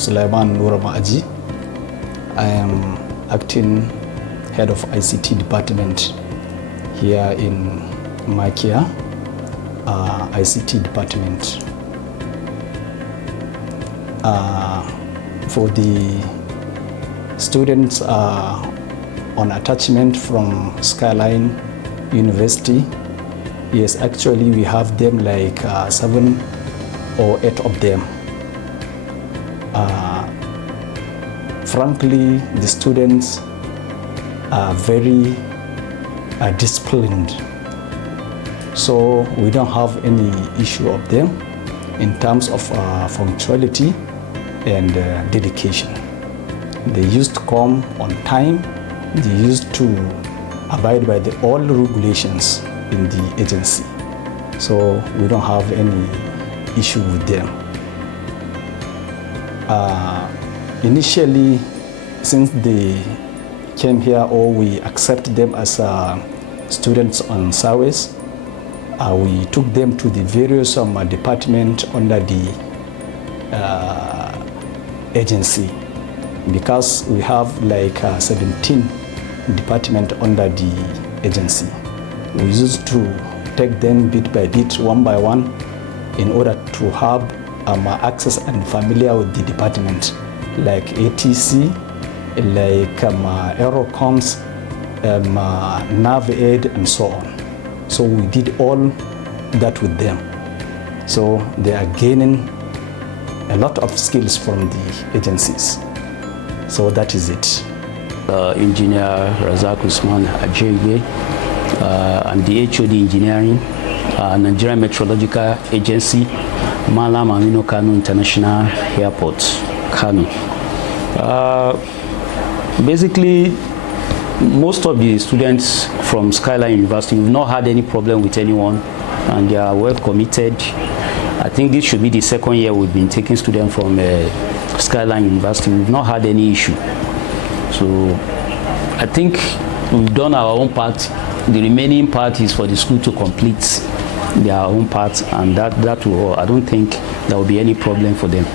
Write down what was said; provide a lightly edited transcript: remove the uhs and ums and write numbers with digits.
Sulaiman Nurama-Aji. I am acting head of ICT department here in Makia ICT department. For the students on attachment from Skyline University, yes, actually we have them like 7 or 8 of them. Frankly, the students are very disciplined, so we don't have any issue of them in terms of punctuality and dedication. They used to come on time. They used to abide by all regulations in the agency, so we don't have any issue with them. Initially, since they came here, or we accept them as students on SIWES, we took them to the various departments under the agency, because we have like 17 departments under the agency. We used to take them bit by bit, one by one, in order to have access and familiar with the department, like ATC, like Aerocoms, NavAid, and so on. So we did all that with them. So they are gaining a lot of skills from the agencies. So that is it. Engineer Razak Usman Ajaybe, I'm the HOD Engineering, Nigerian Meteorological Agency, Malam Aminu Kano International Airport, Kano. Basically, most of the students from Skyline University, we've not had any problem with anyone, and they are well committed. I think this should be the second year we've been taking students from Skyline University. We've not had any issue. So I think we've done our own part. The remaining part is for the school to complete their own part, and that will, I don't think there will be any problem for them.